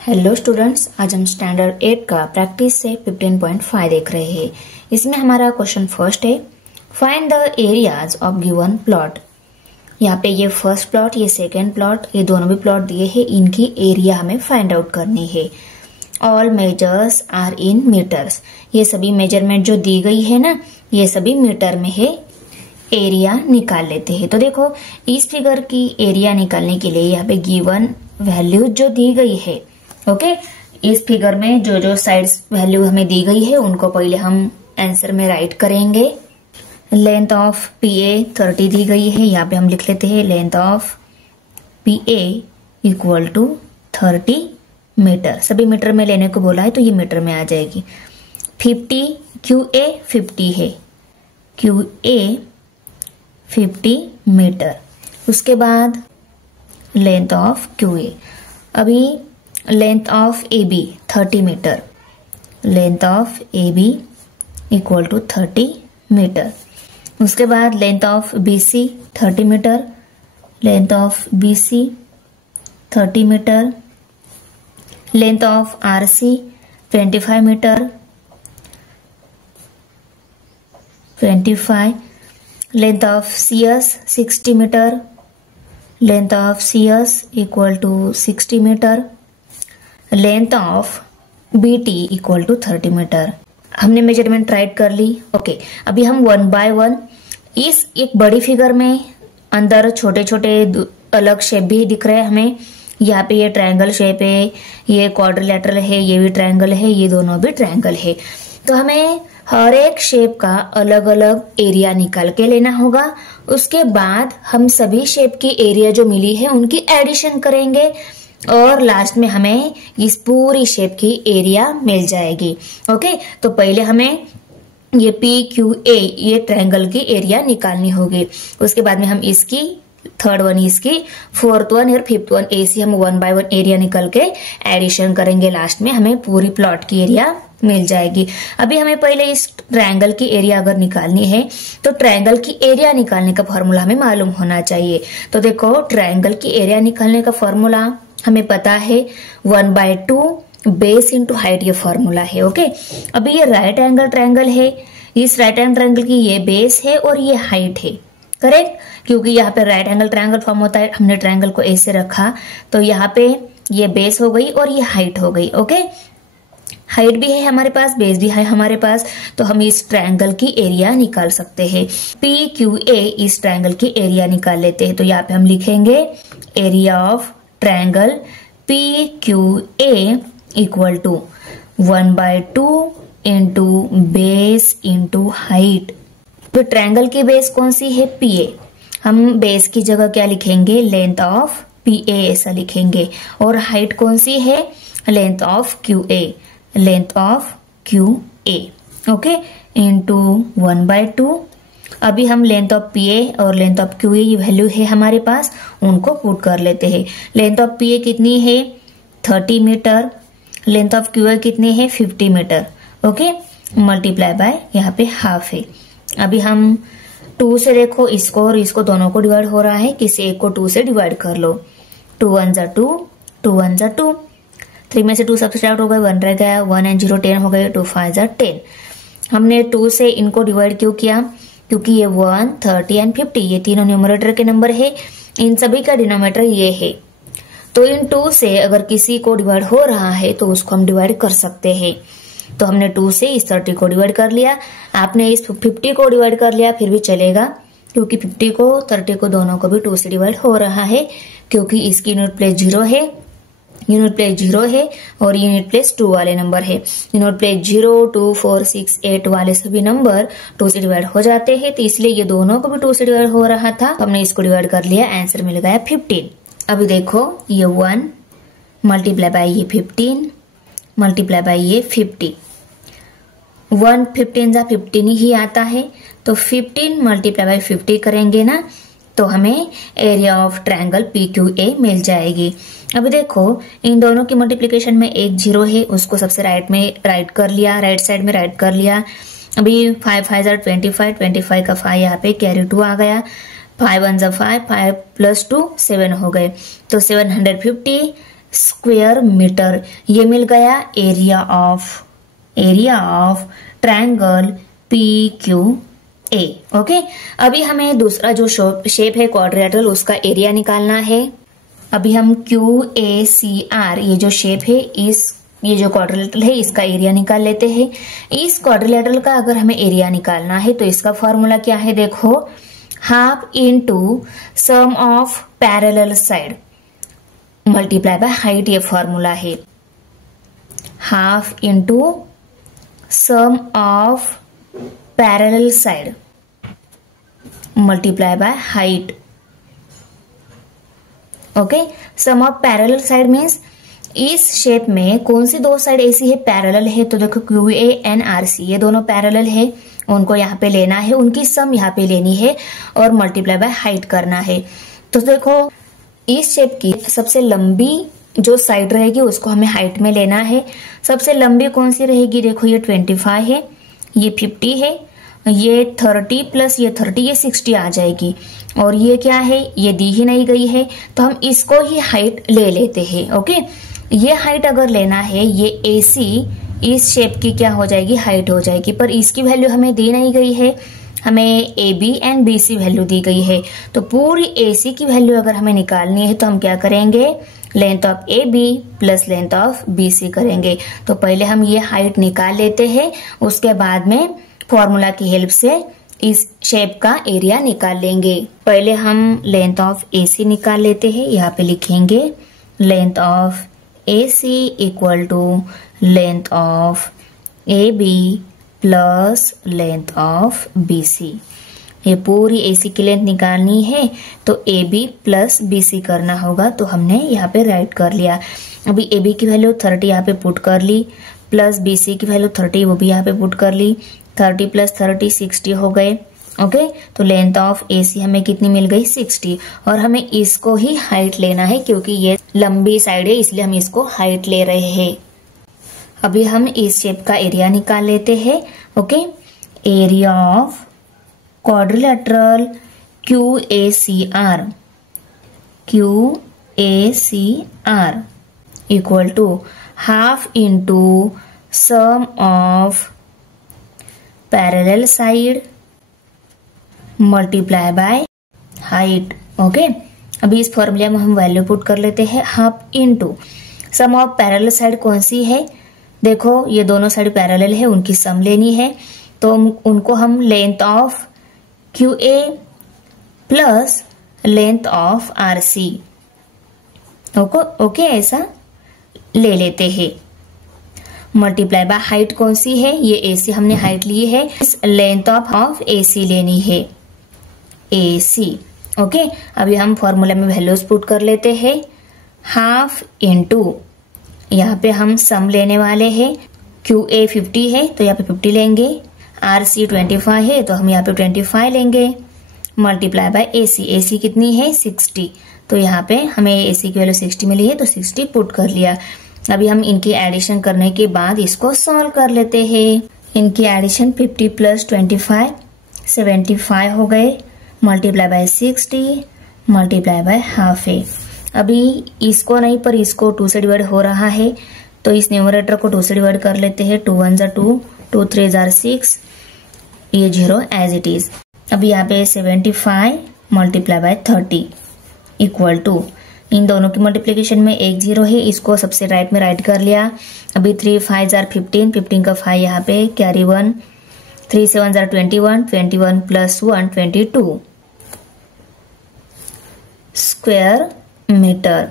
Hello students, आज हम standard 8 का प्रैक्टिस से 15.5 देख रहे हैं। इसमें हमारा क्वेश्चन फर्स्ट है, find the areas of given plot. यहाँ पे ये फर्स्ट प्लॉट, ये सेकेंड प्लॉट, ये दोनों भी प्लॉट दिए हैं, इनकी एरिया हमें फाइंड आउट करनी है। All measures are in metres. ये सभी मेजरमेंट जो दी गई है ना, ये सभी मीटर में है। एरिया निकाल लेते हैं। तो देखो, इस फिगर की एरिया निकालने के लिए यहाँ पे गिवन वैल्यू जो दी गई है, ओके, इस फिगर में जो जो साइड्स वैल्यू हमें दी गई है उनको पहले हम आंसर में राइट करेंगे। लेंथ ऑफ PA 30 दी गई है, यहाँ पे हम लिख लेते हैं length of PA equal to 30 metre. सभी मीटर में लेने को बोला है तो ये मीटर में आ जाएगी। 50 QA 50 है, QA 50 मीटर। उसके बाद लेंथ ऑफ QA, अभी length of AB 30 metre, length of AB equal to 30 metre. उसके बाद length of BC 30 metre, length of BC 30 metre. Length of RC 25 metre, 25। Length of CS 60 metre, length of CS equal to 60 metre. Length of BT equal to 30 metre. हमने measurement write कर ली। Okay, अभी हम one by one इस एक बड़ी figure में अंदर छोटे छोटे अलग शेप भी दिख रहे हैं हमें। यहाँ पे ये ट्रायंगल शेप है, ये क्वाड्रिलेटरल है, ये भी ट्रायंगल है, ये दोनों भी ट्रायंगल है। तो हमें हर एक शेप का अलग अलग एरिया निकाल के लेना होगा। उसके बाद हम सभी शेप की एरिया जो मिली है उनकी एडिशन करेंगे और लास्ट में हमें इस पूरी शेप की एरिया मिल जाएगी। ओके, तो पहले हमें ये PQA ये ट्रायंगल की एरिया निकालनी होगी। उसके बाद में हम इसकी थर्ड वन, इसकी फोर्थ वन और फिफ्थ वन, ऐसी हम वन बाय वन एरिया निकल के एडिशन करेंगे। लास्ट में हमें पूरी प्लॉट की एरिया मिल जाएगी। अभी हमें पहले इस ट्रायंगल की एरिया अगर निकालनी है तो ट्रायंगल की एरिया निकालने का फॉर्मूला हमें मालूम होना चाहिए। तो देखो, ट्रायंगल की एरिया निकालने का फॉर्मूला हमें पता है 1/2 बेस इंटू हाइट, ये फॉर्मूला है। ओके, अभी ये राइट एंगल ट्रायंगल है, इस राइट एंगल ट्रायंगल की ये बेस है और ये हाइट है, करेक्ट। क्योंकि यहाँ पे राइट एंगल ट्रायंगल फॉर्म होता है, हमने ट्रायंगल को ऐसे रखा तो यहाँ पे ये बेस हो गई और ये हाइट हो गई। ओके, हाइट भी है हमारे पास, बेस भी है हमारे पास, तो हम इस ट्रायंगल की एरिया निकाल सकते हैं। PQA इस ट्रायंगल की एरिया निकाल लेते हैं। तो यहाँ पे हम लिखेंगे area of triangle PQA equal to 1/2 into base into height. तो ट्रायंगल की बेस कौन सी है? PA। हम बेस की जगह क्या लिखेंगे? लेंथ ऑफ PA ऐसा लिखेंगे। और हाइट कौन सी है? Length of QA, length of QA। Okay, into 1/2। अभी हम लेंथ ऑफ PA और लेंथ ऑफ QA ये वैल्यू है हमारे पास, उनको पुट कर लेते हैं। लेंथ ऑफ PA कितनी है? 30 मीटर। लेंथ ऑफ QA कितनी है? 50 मीटर। ओके, मल्टीप्लाई बाय यहाँ पे हाफ है। अभी हम 2 से देखो इसको और इसको, दोनों को डिवाइड हो रहा है, किसी एक को 2 से डिवाइड कर लो। 2 1 जा 2, 2 1 जा 2, 3 में से 2 सब्ट्रैक्ट हो गए, 1 रह गया, 1 and 0 10 हो गए, 2 5 जा 10। हमने 2 से इनको डिवाइड क्यों किया? क्योंकि ये 1, 30 एंड 50 ये तीनों न्यूमरेटर के नंबर है, इन सभी का डिनोमिनेटर ये है। तो इन 2 से अगर किसी को डिवाइड हो रहा है तो उसको हम डिवाइड कर सकते हैं। तो हमने 2 से इस 30 को डिवाइड कर लिया, आपने इस 50 को डिवाइड कर लिया, फिर भी चलेगा, क्योंकि 50 को 30 को दोनों को भी 2 से डिवाइड हो रहा है, क्योंकि इसकी यूनिट प्लेस 0 है, यूनिट प्लेस 0 है और यूनिट प्लेस 2 वाले नंबर है। यूनिट प्लेस 0, 2, 4, 6, 8 वाले सभी नंबर 2 से डिवाइड हो जाते हैं, तो इसलिए ये दोनों को भी 2 से डिवाइड हो रहा था, हमने इसको डिवाइड कर लिया, आंसर मिल गया 15। अभी देखो, ये 1 मल्टीप्लाई बाय ये 15 मल्टीप्लाई बाय ये 50, 1 15 जा 15 ही आता है, तो 15 मल्टीप्लाई बाय 50 करेंगे ना तो हमें एरिया ऑफ ट्रायंगल PQA मिल जाएगी। अभी देखो, इन दोनों की मल्टीप्लिकेशन में एक 0 है, उसको सबसे राइट में राइट कर लिया, राइट साइड में राइट कर लिया। अभी 5 5 जा 25, 25 का 5 यहाँ पे कैरी 2 आ गया, 5 1 जा 5, 5 + 2 7 हो गए, तो 750 स्क्वायर मीटर। ये मिल गया area of triangle PQA। Okay, अभी हमें दूसरा जो शेप है क्वाड्रिलेटरल, उसका एरिया निकालना है। अभी हम QACR ये जो शेप है, ये जो क्वाड्रिलेटरल है, इसका एरिया निकाल लेते हैं। इस क्वाड्रिलेटरल का अगर हमें एरिया निकालना है तो इसका फॉर्मूला क्या है, देखो, half into sum of parallel side multiply by height. ये फॉर्मूला है half into sum of parallel side multiply by height. Okay, sum of parallel side means इस शेप में कौन सी दो साइड ऐसी है, पैरेलल है। तो देखो QANRC ये दोनों पैरेलल है, उनको यहाँ पे लेना है, उनकी सम यहाँ पे लेनी है और मल्टीप्लाई बाय हाइट करना है। तो देखो इस शेप की सबसे लंबी जो साइड रहेगी उसको हमें हाइट में लेना है। सबसे लंबी कौन सी रहेगी, देखो ये 25 है, ये 50 है, ये 30 प्लस ये 30, ये 60 आ जाएगी। और ये क्या है, ये दी ही नहीं गई है, तो हम इसको ही हाइट ले लेते हैं। ओके, ये हाइट अगर लेना है, ये AC इस शेप की क्या हो जाएगी, हाइट हो जाएगी, पर इसकी वैल्यू हमें दी नहीं गई है, हमें AB एंड BC वैल्यू दी गई है। तो पूरी AC की वैल्यू अगर हमें निकालनी है तो हम क्या करेंगे, length of AB plus length of BC करेंगे। तो पहले हम ये हाइट निकाल लेते हैं, उसके बाद में फॉर्मूला की हेल्प से इस शेप का एरिया निकाल लेंगे। पहले हम लेंथ ऑफ AC निकाल लेते हैं। यहाँ पे लिखेंगे length of AC equal to length of AB plus length of BC। ये पूरी AC की लेंथ निकालनी है तो AB प्लस BC करना होगा, तो हमने यहाँ पे राइट कर लिया। अभी AB की वैल्यू 30 यहाँ पे पुट कर ली, प्लस BC की वैल्यू 30 वो भी यहाँ पे पुट कर ली। 30 प्लस 30 60 हो गए। ओके, तो लेंथ ऑफ AC हमें कितनी मिल गई, 60। और हमें इसको ही हाइट लेना है क्योंकि ये लंबी साइड है, इसलिए हम इसको हाइट ले रहे हैं। अभी हम इस शेप का एरिया निकाल लेते हैं। ओके, area of quadrilateral QACR equal to half into sum of parallel side multiply by height. Okay, अभी इस फॉर्मूले में हम वैल्यू पुट कर लेते हैं, half into sum of parallel side कौन सी है, देखो ये दोनों साइड पैरेलल है, उनकी सम लेनी है, तो उनको हम length of QA plus length of RC okay ऐसा ले लेते हैं। मल्टीप्लाई बाय हाइट कौन सी है, ये AC हमने हाइट ली है, इस लेंथ ऑफ AC लेनी है, AC। ओके, अभी हम फॉर्मूला में वैल्यूज पुट कर लेते हैं, हाफ इंटू यहाँ पे हम सम लेने वाले हैं, QA 50 है तो यहाँ पे 50 लेंगे, RC 25 है तो हम यहाँ पे 25 लेंगे, मल्टीप्लाई बाय AC कितनी है 60, तो यहाँ पे हमें AC की वैल्यू 60 मिली है तो 60 पुट कर लिया। अभी हम इनकी एडिशन करने के बाद इसको सॉल्व कर लेते हैं। इनकी एडिशन 50 प्लस 25 75 हो गए, multiply by 60 multiply by half है। अभी इसको नहीं पर इसको 2 से डिवाइड हो रहा है, तो इस न्यूमरेटर को 2 से डिवाइड कर लेते हैं, 2 1 2 2 3 6, ये 0 एज इट इज। अभी यहाँ पे 75 मल्टीप्लाई बाय 30 इक्वल टू, इन दोनों की मल्टीप्लीकेशन में एक 0 है, इसको सबसे राइट में राइट कर लिया। अभी 3 5 15, 15 का 5 यहाँ पे कैरी 1, 3 7 21, 21 प्लस 1 22 स्क्वायर मीटर।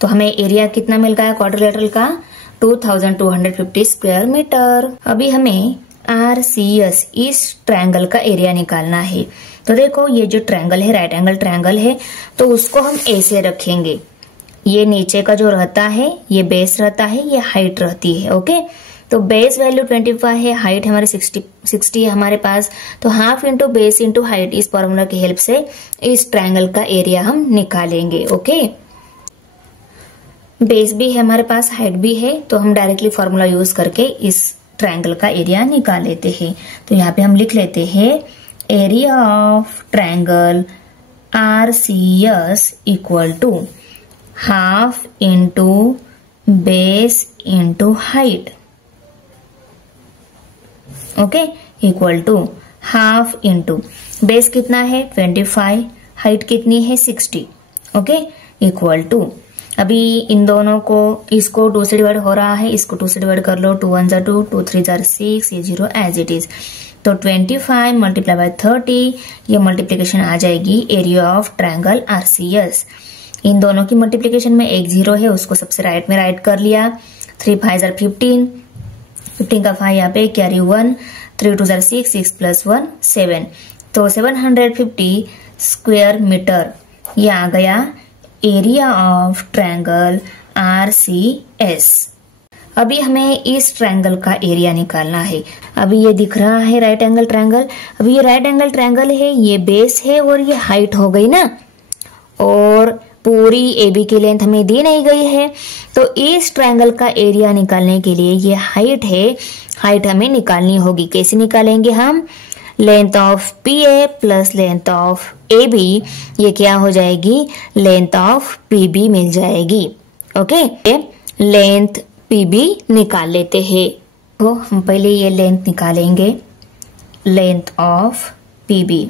तो हमें एरिया कितना मिल गया क्वाड्रिलेटरल का, 2250 स्क्वायर मीटर। अभी हमें RCS इस ट्रायंगल का एरिया निकालना है। तो देखो ये जो ट्रायंगल है राइट एंगल ट्रायंगल है, तो उसको हम ऐसे रखेंगे, ये नीचे का जो रहता है ये बेस रहता है, ये हाइट रहती है। ओके, तो बेस वैल्यू 25 है, हाइट हमारे 60 है हमारे पास, तो half into base into height, इस फॉर्मूला की हेल्प से इस ट्रायंगल का एरिया हम निकालेंगे। ओके, बेस भी है हमारे पास, हाइट भी है, तो हम डायरेक्टली फॉर्मूला यूज करके इस ट्रायंगल का एरिया निकाल लेते हैं। तो यहाँ पे हम लिख लेते हैं area of triangle RCS equal to half into base into height, okay, equal to half into base कितना है 25, हाइट कितनी है 60, ओके, इक्वल टू, अभी इन दोनों को, इसको 2 से डिवाइड हो रहा है, इसको 2 से डिवाइड कर लो, 2 1 जा 2, 2 3 जा 6, ये 0 एज इट इज। तो 25 मल्टीप्लाई बाय 30, ये मल्टीप्लीकेशन आ जाएगी एरिया ऑफ ट्रायंगल आरसीएस। इन दोनों की मल्टीप्लीकेशन में एक 0 है, उसको सबसे राइट में राइट कर लिया, 3 5 जा 15, 15 का 5 यहाँ पे कैरी 1, 3 2 जा 6, 6 प्लस 1 7, तो 750 स्क्वायर मीटर ये आ गया एरिया ऑफ ट्रायंगल आरसीएस। अभी हमें इस ट्रायंगल का एरिया निकालना है। अभी ये दिख रहा है राइट एंगल ट्रायंगल, अभी ये राइट एंगल ट्रायंगल है, ये बेस है और ये हाइट हो गई ना, और पूरी AB की लेंथ हमें दी नहीं गई है, तो इस ट्रायंगल का एरिया निकालने के लिए ये हाइट है, हाइट हमें निकालनी होगी। कैसे निकालेंगे हम? Length of PA plus length of AB, ये क्या हो जाएगी? लेंथ ऑफ PB मिल जाएगी। ओके, लेंथ PB निकाल लेते हैं। तो हम पहले ये लेंथ निकालेंगे, लेंथ ऑफ PB,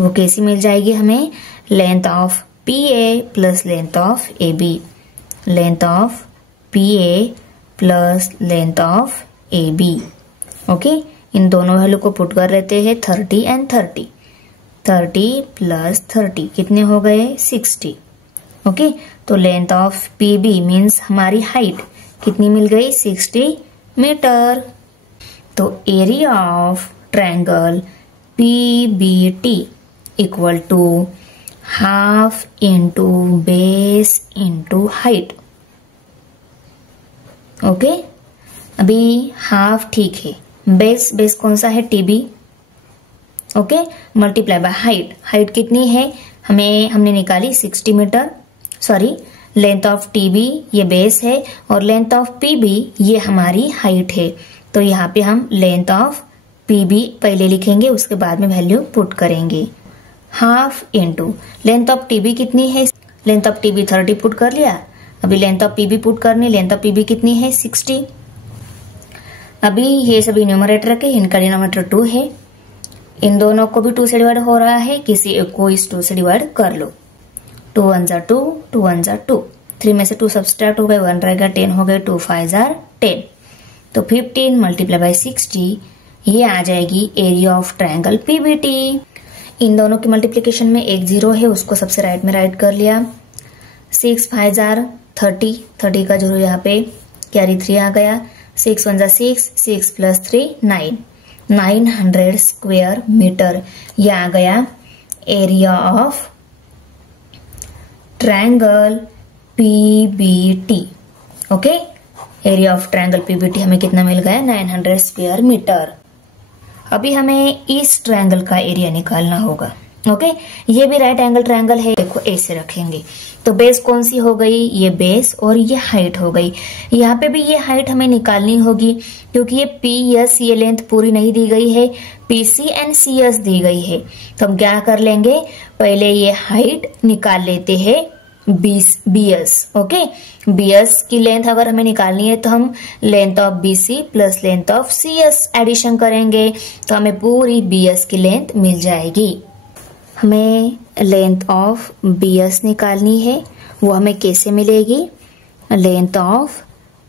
वो कैसी मिल जाएगी हमें? Length of PA plus length of AB, length of PA plus length of AB। Okay, इन दोनों वैल्यू को पुट कर लेते हैं, 30 एंड 30, 30 प्लस 30 कितने हो गए? 60। ओके, तो लेंथ ऑफ PB मीन्स हमारी हाइट कितनी मिल गई? 60 मीटर। तो area of triangle PBT equal to half into base into height. Okay, अभी हाफ ठीक है, बेस कौन सा है? TB। Okay, multiply by height, height कितनी है हमने निकाली 60 metre, sorry, length of TB ये बेस है और लेंथ ऑफ PB ये हमारी हाइट है। तो यहाँ पे हम लेंथ ऑफ PB पहले लिखेंगे, उसके बाद में वैल्यू पुट करेंगे। Half into length of TB कितनी है? लेंथ ऑफ TB 30 पुट कर लिया, अभी लेंथ ऑफ PB पुट करनी, लेंथ ऑफ PB कितनी है? 60। अभी ये सभी न्यूमरेटर रखे, इनका डिनोमिनेटर 2 है, इन दोनों को भी 2 से डिवाइड हो रहा है, किसी एक को इस 2 से डिवाइड कर लो, 2 1 जा 2, 2 1 जा 2, 3 में से 2 सब्सट्रैक्ट हो गए, 1 रहेगा, 10 हो गए, 2 5 जा 10, तो 15 मल्टीप्लाई बाय 60 ये आ जाएगी एरिया ऑफ ट्रायंगल PBT। इन दोनों की मल्टीप्लीकेशन में एक 0 है, उसको सबसे राइट में राइट कर लिया, 6 5 जा 30, 30 का 0 यहाँ पे कैरी 3 आ गया, 6 1 जा 6, 6 प्लस 3 9, 900 स्क्वायर मीटर ये आ गया area of triangle PBT। Okay, area of triangle PBT हमें कितना मिल गया? 900 स्क्वायर मीटर। अभी हमें इस ट्रायंगल का एरिया निकालना होगा। ओके, ये भी राइट एंगल ट्रायंगल है, देखो ऐसे रखेंगे, तो बेस कौन सी हो गई? ये बेस, और ये हाइट हो गई। यहाँ पे भी ये हाइट हमें निकालनी होगी, क्योंकि ये PS ये लेंथ पूरी नहीं दी गई है, PC एंड CS दी गई है। तो हम क्या कर लेंगे, पहले ये हाइट निकाल लेते हैं BS। ओके, BS की लेंथ अगर हमें निकालनी है तो हम length of BC plus length of CS addition करेंगे, तो हमें पूरी BS की लेंथ मिल जाएगी। हमें लेंथ ऑफ BS निकालनी है, वो हमें कैसे मिलेगी? Length of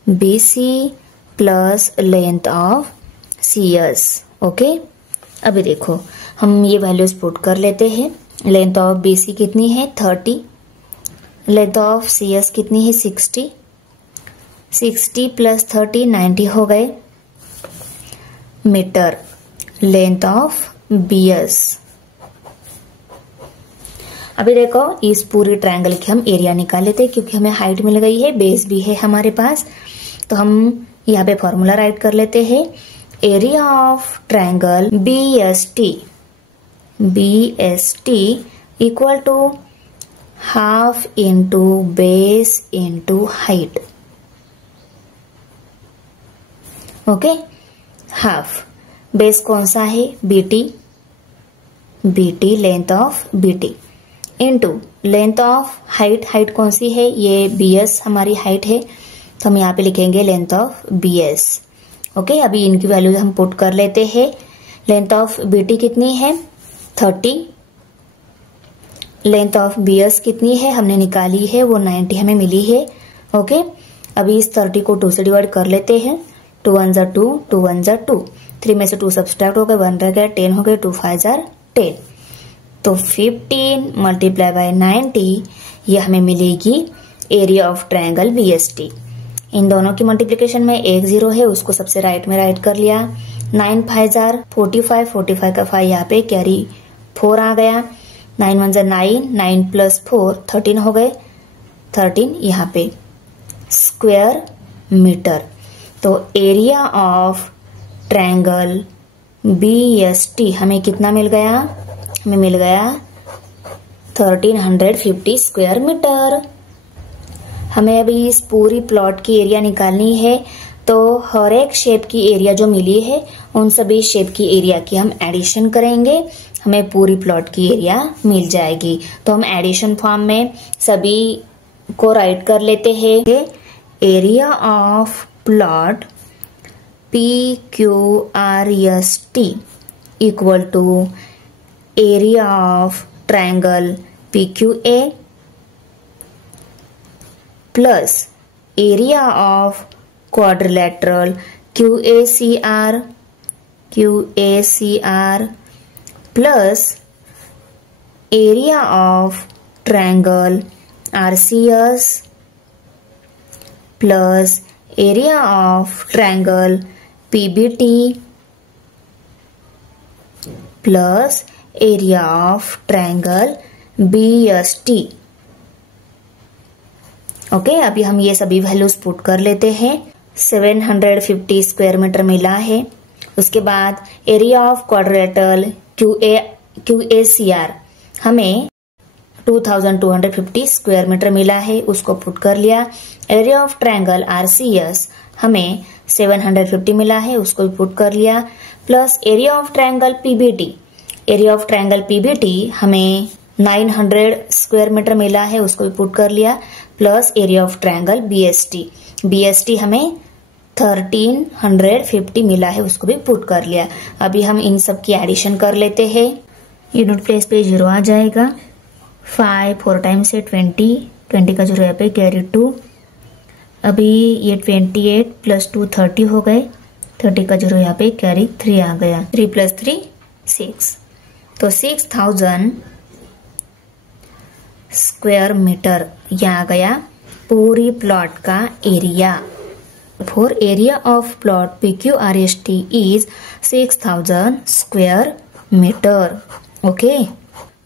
BC plus length of CS। Okay, अभी देखो हम ये वैल्यूज पुट कर लेते हैं। लेंथ ऑफ BC कितनी है? 30, लेंथ ऑफ CS कितनी है? 60, 60 प्लस 30 90 हो गए मीटर। लेंथ ऑफ BS, अभी देखो इस पूरी ट्रायंगल की हम एरिया निकाल लेते हैं, क्योंकि हमें हाइट मिल गई है, बेस भी है हमारे पास, तो हम यहाँ पे फॉर्मूला राइट कर लेते हैं। Area of triangle BST equal to half into base into height. Okay, half, base कौन सा है? BT, length of BT into length of height कौन सी है, ये BS हमारी हाइट है, तो हम यहाँ पे लिखेंगे लेंथ ऑफ BS। ओके, अभी इनकी वैल्यूज हम पुट कर लेते हैं। लेंथ ऑफ BT कितनी है 30, लेंथ ऑफ BS कितनी है हमने निकाली है, वो 90 हमें मिली है। ओके, अभी इस 30 को 2 से डिवाइड कर लेते हैं। 2 1 ज़ा 2, 2 1 ज़ा 2, 3 में से 2 सब्सट्रैक्ट हो गए, 1 रह गया, 10 हो गए, 2 5 ज़ा 10, तो 15 मल्टीप्लाई बाय 90 ये हमें मिलेगी एरिया ऑफ ट्रायंगल BST। इन दोनों की मल्टीप्लिकेशन में एक 0 है, उसको सबसे राइट में राइट कर लिया। 9 5 ज़ा 45, 45 का 5 यहाँ पे कैरी 4 आ गया। 9 1 ज़ा 9, 9 प्लस 4 13 हो गए, 13 यहाँ पे स्क्वायर मीटर। तो एरिया ऑफ ट्रायंगल BST हमें कितना मिल गया, हमें मिल गया 1350 स्क्वायर मीटर। हमें अभी इस पूरी प्लॉट की एरिया निकालनी है, तो हर एक शेप की एरिया जो मिली है उन सभी शेप की एरिया की हम एडिशन करेंगे, हमें पूरी प्लॉट की एरिया मिल जाएगी। तो हम एडिशन फॉर्म में सभी को राइट कर लेते हैं। Area of plot PQRST equal to area of triangle PQA plus area of quadrilateral QACR plus area of triangle RCS plus area of triangle PBT plus area of triangle BST। Okay, अभी हम ये सभी values put कर लेते हैं। 750 square metre मिला है। उसके बाद एरिया ऑफ क्वाड्रिलेटरल QACR हमें 2250 स्क्वायर मीटर मिला है, उसको पुट कर लिया। एरिया ऑफ ट्रायंगल RCS हमें 750 मिला है, उसको भी पुट कर लिया। Plus area of triangle PBT, area of triangle PBT हमें 900 स्क्वायर मीटर मिला है, उसको भी पुट कर लिया। Plus area of triangle BST हमें 1350 मिला है, उसको भी पुट कर लिया। अभी हम इन सब की एडिशन कर लेते हैं। यूनिट प्लेस पे 0 आ जाएगा। 5 4 टाइम्स से 20 का 0 यहाँ पे कैरी 2। अभी ये 28 प्लस 2 30 हो गए, 30 का 0 यहाँ पे कैरी 3 आ गया। 3 प्लस 3 6, तो 6000 स्क्वायर मीटर यहाँ आ गया पूरी प्लॉट का area. For area of plot PQRST is 6000 square metre. Okay,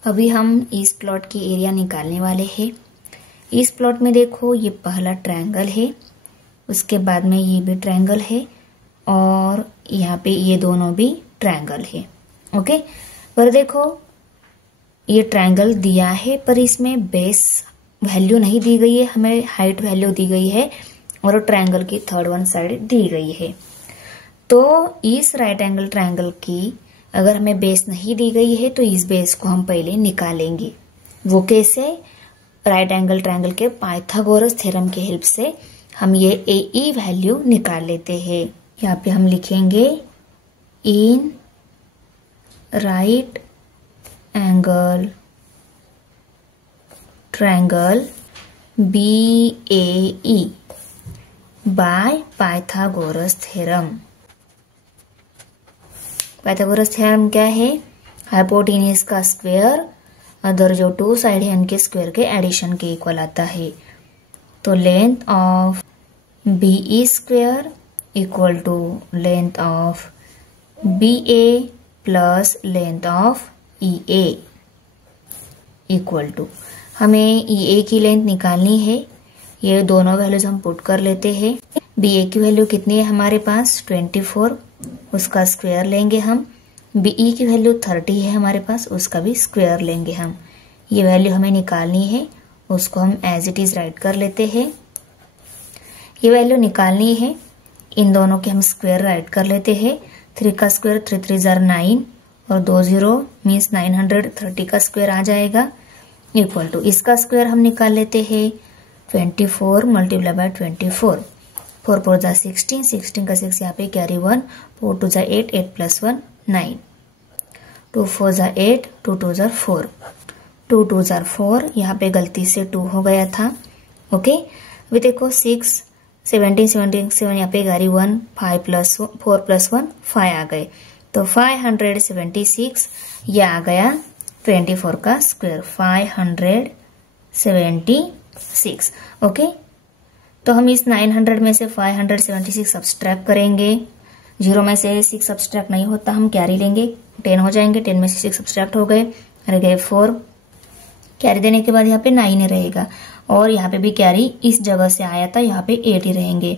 अभी हम इस प्लॉट की एरिया निकालने वाले हैं। इस प्लॉट में देखो, ये पहला ट्रायंगल है, उसके बाद में ये भी ट्रायंगल है, और यहाँ पे ये दोनों भी ट्रायंगल है। ओके, पर देखो ये ट्रायंगल दिया है, पर इसमें बेस वैल्यू नहीं दी गई है, हमें हाइट वैल्यू दी गई है और ट्रायंगल की थर्ड वन साइड दी गई है। तो इस राइट एंगल ट्रायंगल की अगर हमें बेस नहीं दी गई है तो इस बेस को हम पहले निकालेंगे। वो कैसे? राइट एंगल ट्रायंगल के पाइथागोरस थ्योरम के हेल्प से हम ये AE वैल्यू निकाल लेते हैं। यहाँ पे हम लिखेंगे in right angle triangle BAE by Pythagoras theorem. Pythagoras theorem क्या है? हाइपोटेन्यूज का स्क्वायर अदर जो 2 साइड है उनके स्क्वायर के एडिशन के इक्वल आता है। तो length of BE square equal to length of BA plus length of EA equal to, हमें EA की लेंथ निकालनी है। ये दोनों वैल्यूज हम पुट कर लेते हैं। BA की वैल्यू कितनी है हमारे पास? 24, उसका स्क्वायर लेंगे हम। BE की वैल्यू 30 है हमारे पास, उसका भी स्क्वायर लेंगे हम। ये वैल्यू हमें निकालनी है, उसको हम एज इट इज राइट कर लेते हैं। ये वैल्यू निकालनी है, इन दोनों के हम स्क्वायर राइट कर लेते हैं। 3 का स्क्वायर 3 3 9 और 2 0 मीन्स 930 का स्क्वायर आ जाएगा। इक्वल टू, इसका स्क्वायर हम निकाल लेते हैं 24 मल्टीप्लाई बाय 24, 4 4 जा 16, 16 का 6 यहाँ पे कैरी 1, 4 2 जा 8, 8 प्लस 1 9, 2 4 जा 8, 2 2 जा 4, 2 2 जा 4, यहाँ पे गलती से 2 हो गया था। ओके, अभी देखो 6 17 7 यहाँ पे कैरी 1, 5 प्लस 4 प्लस 1 5 आ गए, तो 576 ये आ गया 24 का स्क्वायर 576। ओके, तो हम इस 900 में से 576 सब्सट्रैक्ट करेंगे, 0 में से 6 सब्सट्रैक्ट नहीं होता, हम कैरी लेंगे 10 हो जाएंगे, 10 में से 6 सब्सट्रैक्ट हो गए, रह गए 4, कैरी देने के बाद यहाँ पे 9 रहेगा, और यहाँ पे भी कैरी इस जगह से आया था, यहाँ पे 8 ही रहेंगे,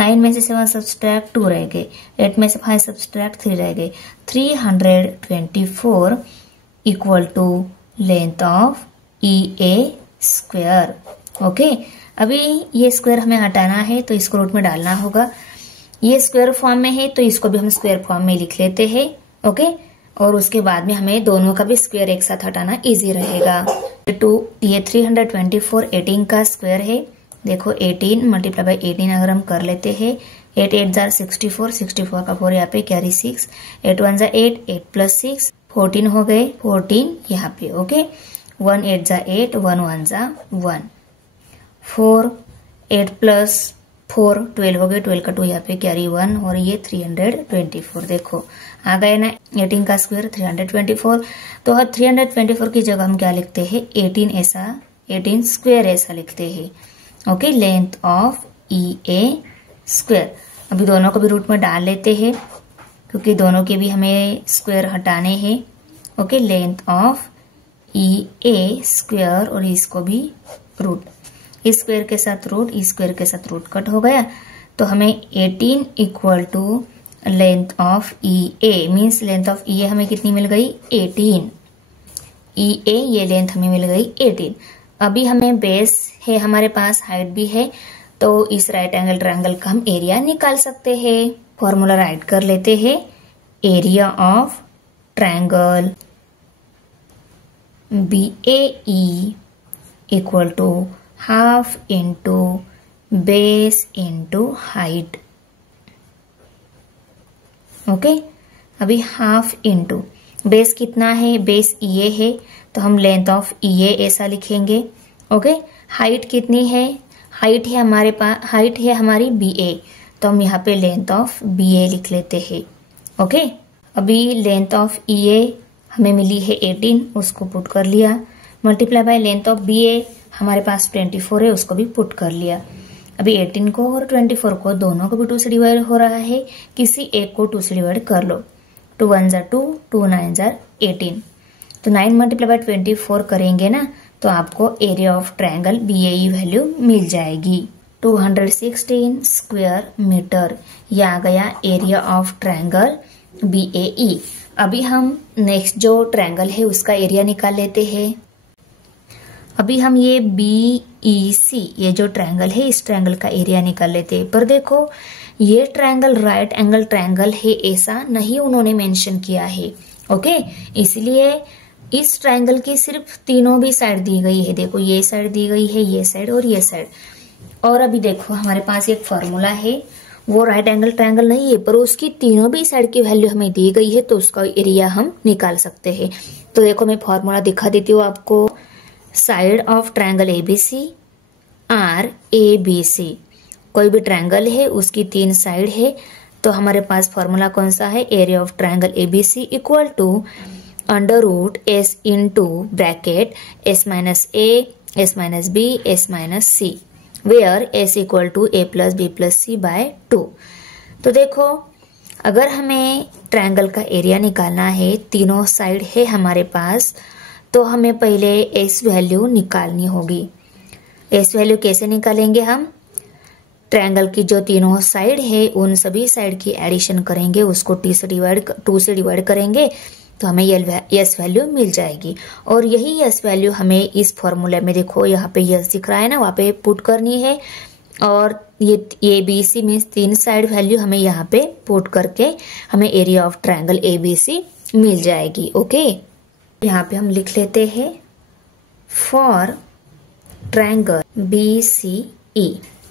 9 में से 7 सब्सट्रैक्ट 2 रह गए, 8 में से 5 सब्सट्रैक्ट 3 रह गए, 324 equal to length of EA square. Okay, अभी ये स्क्वायर हमें हटाना है तो इसको रूट में डालना होगा, ये स्क्वायर फॉर्म में है तो इसको भी हम स्क्वायर फॉर्म में लिख लेते हैं। ओके, और उसके बाद में हमें दोनों का भी स्क्वायर एक साथ हटाना इजी रहेगा। ये 324 18 का स्क्वायर है, देखो 18 मल्टीप्लाई बाय 18 अगर हम कर लेते हैं, 8 8 जा 64, 64 का 4 यहाँ पे कैरी 6, 8 1 जा 8, 8 प्लस 6 14 हो गए, 14 यहाँ पे। ओके, 1 8 जा 8, 1 1 जा 1, 4 8 प्लस 4 12 हो गए, 12 का 2 यहाँ पे कैरी 1, और ये 324 देखो आ गए ना, 18 का स्क्वायर 324। तो 324 की जगह हम क्या लिखते हैं 18 ऐसा, 18 स्क्वायर ऐसा लिखते हैं। Okay, length of EA square, अभी दोनों को भी रूट में डाल लेते हैं क्योंकि दोनों के भी हमें स्क्वायर हटाने हैं। Okay, length of EA square, और इसको भी रूट, इस स्क्वायर के साथ रूट, इस स्क्वायर के साथ रूट कट हो गया, तो हमें 18 equal to length of EA means length of EA हमें कितनी मिल गई 18, EA ये लेंथ हमें मिल गई 18। अभी हमें बेस है हमारे पास, हाइट भी है, तो इस राइट एंगल ट्रायंगल का हम एरिया निकाल सकते हैं। फॉर्मूला राइट कर लेते हैं, area of triangle BAE equal to half into base into height. Okay, अभी हाफ इंटू बेस कितना है, बेस EA है तो हम लेंथ ऑफ EA ऐसा लिखेंगे। ओके, हाइट कितनी है, हाइट है हमारे पास, हाइट है हमारी BA, तो हम यहाँ पे लेंथ ऑफ BA लिख लेते हैं। ओके, अभी लेंथ ऑफ EA हमें मिली है 18, उसको पुट कर लिया, multiply by length of BA हमारे पास 24 है, उसको भी पुट कर लिया। अभी 18 को और 24 को दोनों को भी 2 से डिवाइड हो रहा है, किसी एक को 2 से डिवाइड कर लो, 2 1 जा 2, 2 9 जा 18, तो 9 मल्टीप्लाई बाय 24 करेंगे ना तो आपको area of triangle BAE value मिल जाएगी 216 स्क्वायर मीटर। यह आ गया एरिया ऑफ ट्रायंगल BAE। अभी हम नेक्स्ट जो ट्रायंगल है उसका एरिया निकाल लेते हैं। अभी हम ये BEC ये जो ट्रायंगल है इस ट्रायंगल का एरिया निकाल लेते हैं, पर देखो ये ट्रायंगल राइट एंगल ट्रायंगल है ऐसा नहीं उन्होंने मेंशन किया है। ओके, इसलिए इस ट्रायंगल की सिर्फ तीनों भी साइड दी गई है, देखो ये साइड दी गई है, ये साइड और ये साइड। और अभी देखो हमारे पास एक फॉर्मूला है, वो राइट एंगल ट्रायंगल नहीं है पर उसकी तीनों भी साइड की वैल्यू हमें दी गई है, तो उसका एरिया हम निकाल सकते हैं। तो देखो मैं फॉर्मूला दिखा देती हूँ आपको, side of triangle ABC are ABC, कोई भी ट्रायंगल है उसकी 3 साइड है, तो हमारे पास फॉर्मूला कौन सा है, area of triangle ABC equal to under root S into bracket S minus A, S minus B, S minus C, where S equal to A plus B plus C by 2। तो देखो अगर हमें triangle का area निकालना है, तीनों side है हमारे पास, तो हमें पहले S वैल्यू निकालनी होगी। S वैल्यू कैसे निकालेंगे हम, ट्रायंगल की जो तीनों साइड है उन सभी साइड की एडिशन करेंगे, उसको 2 से डिवाइड करेंगे, तो हमें यस वैल्यू मिल जाएगी। और यही यस वैल्यू हमें इस फॉर्मूले में देखो यहाँ पे यस दिख रहा है ना, वहाँ पे पुट करनी है, और ये ABC मीन्स 3 साइड वैल्यू हमें यहाँ पे पुट करके हमें एरिया ऑफ ट्रायंगल ABC मिल जाएगी। ओके, यहाँ पे हम लिख लेते हैं फॉर ट्रायंगल BCE।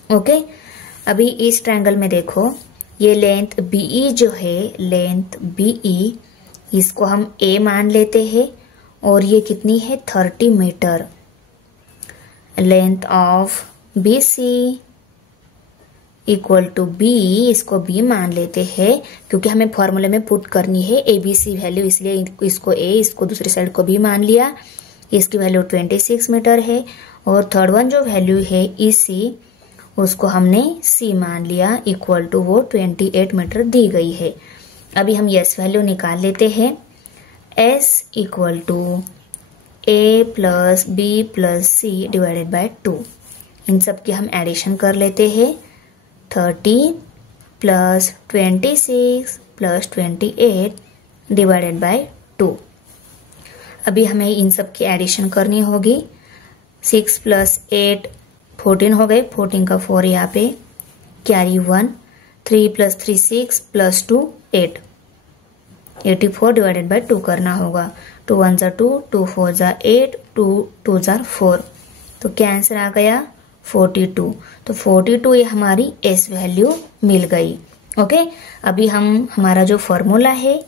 ओके, अभी इस ट्रायंगल में देखो ये लेंथ BE जो है, लेंथ BE इसको हम A मान लेते हैं और ये कितनी है 30 metre. Length of BC equal to B, इसको B मान लेते हैं क्योंकि हमें फॉर्मूले में पुट करनी है ABC वैल्यू, इसलिए इसको A, इसको दूसरी साइड को B मान लिया। इसकी वैल्यू 26 मीटर है और थर्ड वन जो वैल्यू है EC उसको हमने C मान लिया, इक्वल टू वो 28 मीटर दी गई है। अभी हम S वैल्यू निकाल लेते हैं। S equal to A plus B plus C divided by 2। इन सब की हम एडिशन कर लेते हैं। 30 प्लस 26 प्लस 28 डिवाइडेड बाय 2। अभी हमें इन सब की एडिशन करनी होगी। 6 प्लस 8 14 हो गए, 14 का 4 यहाँ पे, carry 1, 3 plus 3 6 plus 2 8, 84 divided by 2 करना होगा। 2 1 जा 2, 2 4 जा 8, 2 2 जा 4, तो क्या आंसर आ गया 42। तो 42 ये हमारी S वैल्यू मिल गई। ओके, अभी हम हमारा जो फॉर्मूला है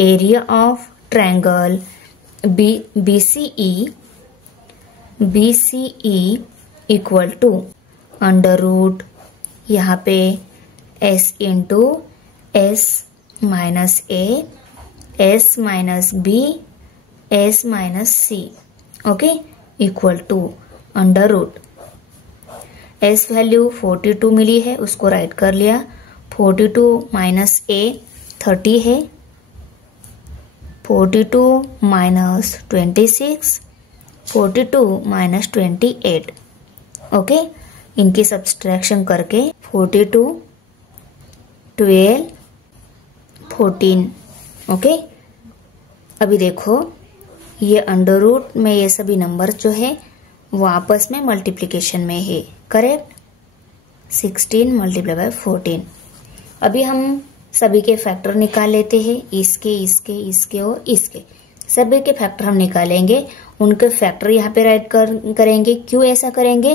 area of triangle BCE equal to under root यहाँ पे S into S minus A, S minus B, S minus C, okay, equal to under root S value 42 मिली है, उसको राइट कर लिया। 42 माइनस A 30 है, 42 माइनस 26, 42 माइनस 28। ओके, इनकी subtraction करके 42, 12, 14। ओके, अभी देखो ये अंडर रूट में ये सभी नंबर जो है वो आपस में मल्टीप्लिकेशन में है, करेक्ट। 16 multiply by 14। अभी हम सभी के फैक्टर निकाल लेते हैं, इसके इसके इसके और इसके सभी के फैक्टर हम निकालेंगे। उनके फैक्टर यहाँ पे राइट करेंगे। क्यों ऐसा करेंगे?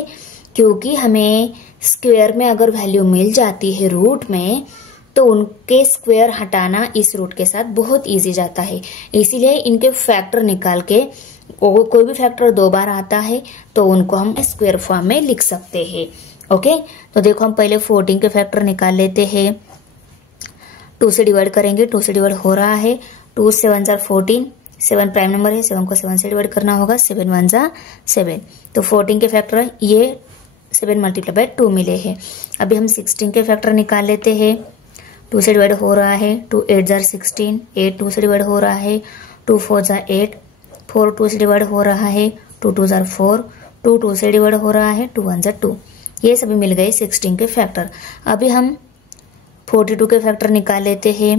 क्योंकि हमें स्क्वायर में अगर वैल्यू मिल जाती है रूट में तो उनके स्क्वायर हटाना इस रूट के साथ बहुत इजी जाता है। इसीलिए इनके फैक्टर निकाल के कोई भी फैक्टर 2 बार आता है तो उनको हम स्क्वायर फॉर्म में लिख सकते हैं। ओके, तो देखो हम पहले 14 के फैक्टर निकाल लेते हैं। 2 से डिवाइड करेंगे, 2 से डिवाइड हो रहा है। 2 7 जा 14, 7 प्राइम नंबर है, 7 को 7 से डिवाइड करना होगा। 7 1 जा 7, तो 14 के फैक्टर ये 7 मल्टीप्लाई बाय 2 मिले हैं। अभी हम 16 के फैक्टर निकाल लेते हैं। 2 से डिवाइड हो रहा है, 2 8 जा 16, 8 2 से डिवाइड हो रहा है, 2 4 जा 8, 4 2 से डिवाइड हो रहा है, 2 2 जा 4, 2 2 से डिवाइड हो रहा है, 2 1 जा 2। ये सभी मिल गए 16 के फैक्टर। अभी हम 42 के फैक्टर निकाल लेते हैं।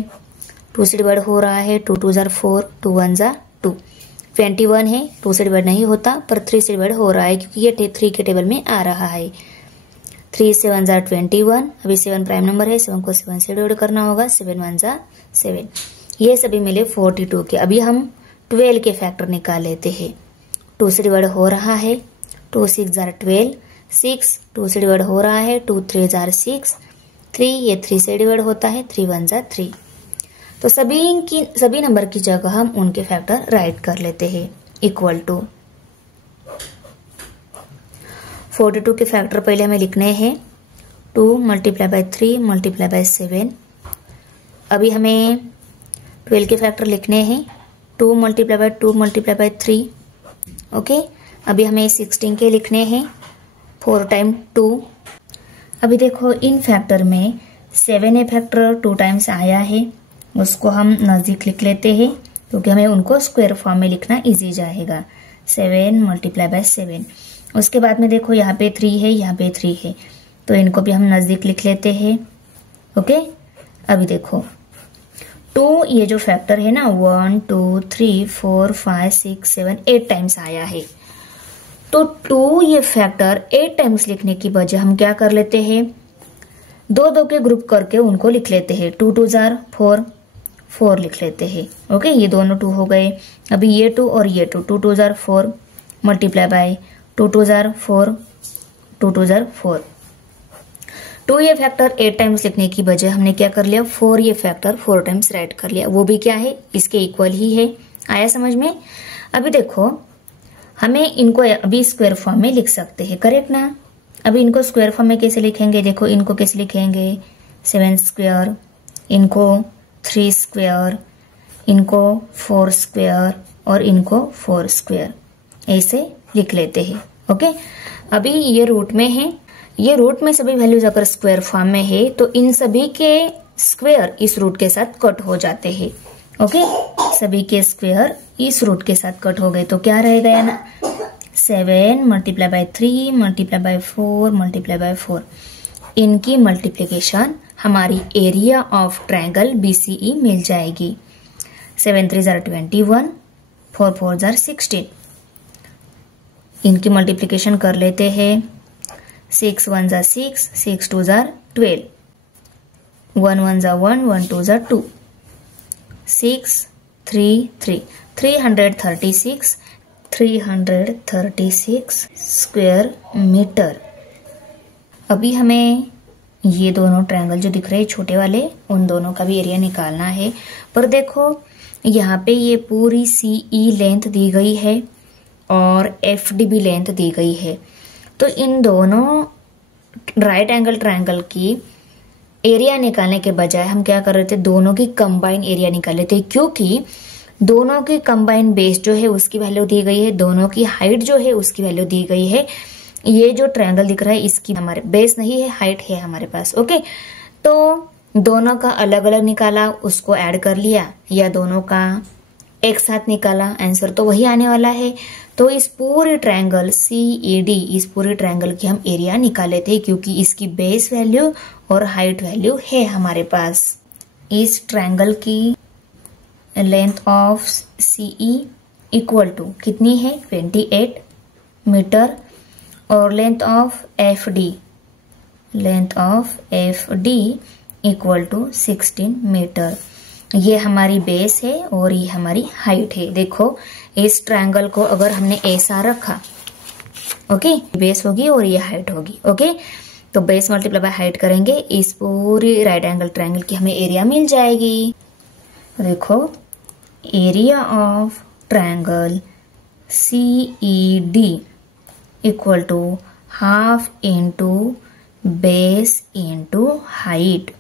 2 से डिवाइड हो रहा है, 2 2 जा 4, 2 1 जा 2। 21 है, 2 से डिवाइड नहीं होता पर 3 से डिवाइड हो रहा है क्योंकि ये 3 के टेबल में आ रहा है। 3 7 जा 21, अभी 7 प्राइम नंबर है, 7 को 7 से डिवाइड करना होगा। 7 1 जा 7। ये सभी मिले 42 के। अभी हम 12 के फैक्टर निकाल लेते हैं। 2 से डिवाइड हो रहा है, 2 6 जा 12, 6 2 से डिवाइड हो रहा है, 2 3 जा 6, 3 ये 3 से डिवाइड होता है, 3 1 जा 3। तो सभी नंबर की जगह हम उनके फैक्टर राइट कर लेते हैं। इक्वल टू 42 के फैक्टर पहले हमें लिखने हैं। 2 मल्टीप्लाई बाय 3 मल्टीप्लाई बाय 7। अभी हमें 12 के फैक्टर लिखने हैं। 2 multiply by 2 multiply by 3। Okay, अभी हमें 16 के लिखने हैं। 4 टाइम 2। अभी देखो इन फैक्टर में 7 ए फैक्टर 2 टाइम्स आया है, उसको हम नजदीक लिख लेते हैं क्योंकि हमें उनको स्क्वायर फॉर्म में लिखना इजी जाएगा। 7 मल्टीप्लाई बाय 7। उसके बाद में देखो यहाँ पे 3 है, यहाँ पे 3 है, तो इनको भी हम नजदीक लिख लेते हैं। ओके, अभी देखो 2 ये जो फैक्टर है ना 1 2 3 4 5 6 7 8 टाइम्स आया है। तो 2 ये फैक्टर 8 टाइम्स लिखने की बजाय हम क्या कर लेते हैं, 2 के ग्रुप करके उनको लिख लेते हैं। 2 2 जार 4, 4 लिख लेते हैं। ओके, ये दोनों 2 हो गए। अभी ये 2 और ये 2, 2 2 jar 4, multiply by 2 2 jar 4, 2 2 jar 4। 2 ये फैक्टर 8 टाइम्स लिखने की बजाय हमने क्या कर लिया, 4 ये फैक्टर 4 टाइम्स राइट कर लिया, वो भी क्या है, इसके इक्वल ही है। आया समझ में? अभी देखो हमें इनको अभी स्क्वायर फॉर्म में लिख सकते हैं, करेक्ट ना? अभी इनको स्क्वायर फॉर्म में कैसे लिखेंगे, देखो इनको कैसे लिखेंगे, 7 स्क्वायर, इनको 3 स्क्वायर, इनको 4 स्क्वायर और इनको 4 स्क्वायर, ऐसे लिख लेते हैं। ओके, अभी ये रूट में है, ये रूट में सभी वैल्यूज अगर स्क्वायर फॉर्म में है तो इन सभी के स्क्वायर इस रूट के साथ कट हो जाते हैं। ओके, सभी के स्क्वायर इस रूट के साथ कट हो गए तो क्या रह गया ना, 7 multiply by 3 multiply by 4 multiply by 4। इनकी मल्टीप्लिकेशन हमारी एरिया ऑफ ट्रायंगल BCE मिल जाएगी। 7 3 जार 21, 4 4 जार 16। इनकी मल्टीप्लिकेशन कर लेते हैं, 6 1 जार 6, 6 2 जार 12, 1 1 जार 1, 1 2 जार 2, 6 3 3, 336 स्क्वायर मीटर। अभी हमें ये दोनों ट्रायंगल जो दिख रहे हैं छोटे वाले, उन दोनों का भी एरिया निकालना है। पर देखो यहाँ पे ये पूरी CE लेंथ दी गई है और FD भी लेंथ दी गई है, तो इन दोनों राइट एंगल ट्रायंगल की एरिया निकालने के बजाय हम क्या कर रहे थे, दोनों की कंबाइन एरिया निकाल लेते, क्योंकि दोनों की कंबाइन बेस जो है उसकी वैल्यू दी गई है, दोनों की हाइट जो है उसकी वैल्यू दी गई है। ये जो ट्रायंगल दिख रहा है इसकी हमारे बेस नहीं है, हाइट है हमारे पास। ओके, तो दोनों का अलग अलग निकाला, उसको ऐड कर लिया, या दोनों का एक साथ निकाला, आंसर तो वही आने वाला है। तो इस पूरे ट्रायंगल CED, इस पूरे ट्रायंगल की हम एरिया निकाल लेते हैं, क्योंकि इसकी बेस वैल्यू और हाइट वैल्यू है हमारे पास। इस ट्रायंगल की length of CE equal to कितनी है, 28 मीटर, और length of FD equal to 16 metre. ये हमारी बेस है और ये हमारी हाइट है। देखो इस ट्रायंगल को अगर हमने ऐसा रखा, ओके, बेस होगी और ये हाइट होगी। ओके, तो बेस मल्टीप्लाई बाय हाइट करेंगे, इस पूरी राइट एंगल ट्रायंगल की हमें एरिया मिल जाएगी। देखो area of triangle CED equal to half into base into height.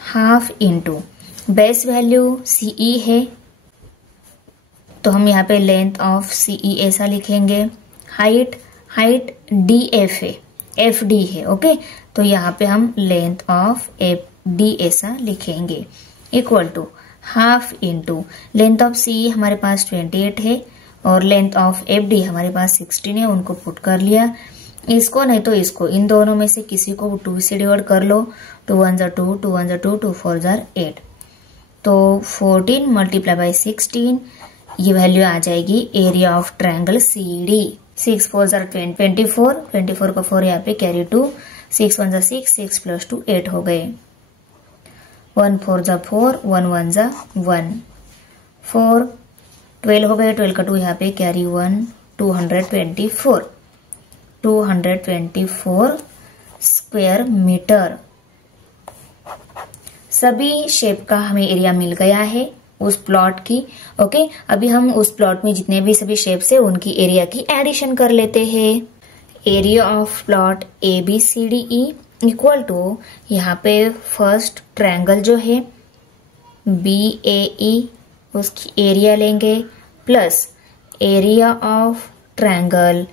Half into base value CE है, तो हम यहाँ पे लेंथ ऑफ CE ऐसा लिखेंगे। हाइट DF है, FD है। ओके, तो यहाँ पे हम लेंथ ऑफ FD ऐसा लिखेंगे, equal to half into length of CE हमारे पास 28 है और लेंथ ऑफ FD हमारे पास 16 है, उनको पुट कर लिया। इसको नहीं तो इसको, इन दोनों में से किसी को 2 से डिवाइड कर लो, 2 1 जार 2, 2 1 जार 2, 2 4 जार 8, तो 14 मल्टीप्लाई बाय 16, ये वैल्यू आ जाएगी area of triangle CD। 6 4 jar 24 का 4 यहाँ पे कैरी 2, 6 1 जार 6, 6 प्लस 2 8 हो गए, 1 4 जार 4, 1 1 जार 1, 4 12 हो गए, 12 का 2 यहाँ पे कैरी 1, 224 स्क्वायर मीटर। सभी शेप का हमें एरिया मिल गया है उस प्लॉट की। ओके, अभी हम उस प्लॉट में जितने भी सभी शेप्स है उनकी एरिया की एडिशन कर लेते हैं। Area of plot ABCDE equal to, यहाँ पे फर्स्ट ट्रायंगल जो है BAE उसकी एरिया लेंगे, plus area of triangle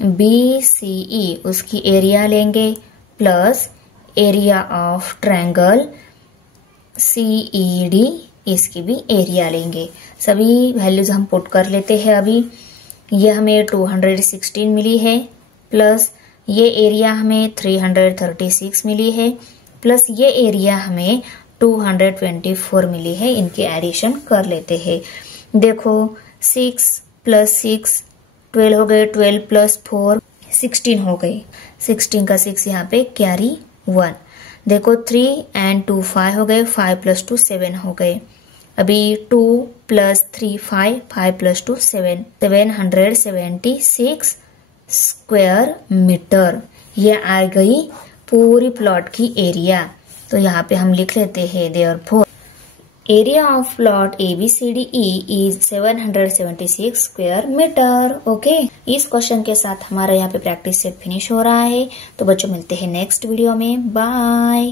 BCE उसकी एरिया लेंगे, plus area of triangle CED इसकी भी एरिया लेंगे। सभी वैल्यूज हम पुट कर लेते हैं। अभी ये हमें 216 मिली है, प्लस ये एरिया हमें 336 मिली है, प्लस ये एरिया हमें 224 मिली है। इनकी एडिशन कर लेते हैं। देखो 6 प्लस 6 12 हो गए, 12 प्लस 4 16 हो गई, 16 का 6 यहाँ पे कैरी 1। देखो 3 and 2 5 हो गए, 5 प्लस 2 7 हो गए, अभी 2 + 3 5, 5 + 2 7, 776 स्क्वायर मीटर। ये आ गई पूरी प्लॉट की एरिया। तो यहाँ पे हम लिख लेते हैं therefore area of plot ABCDE is 776 square metre. Okay, इस क्वेश्चन के साथ हमारा यहाँ पे प्रैक्टिस सेट फिनिश हो रहा है। तो बच्चों मिलते हैं नेक्स्ट वीडियो में। बाय।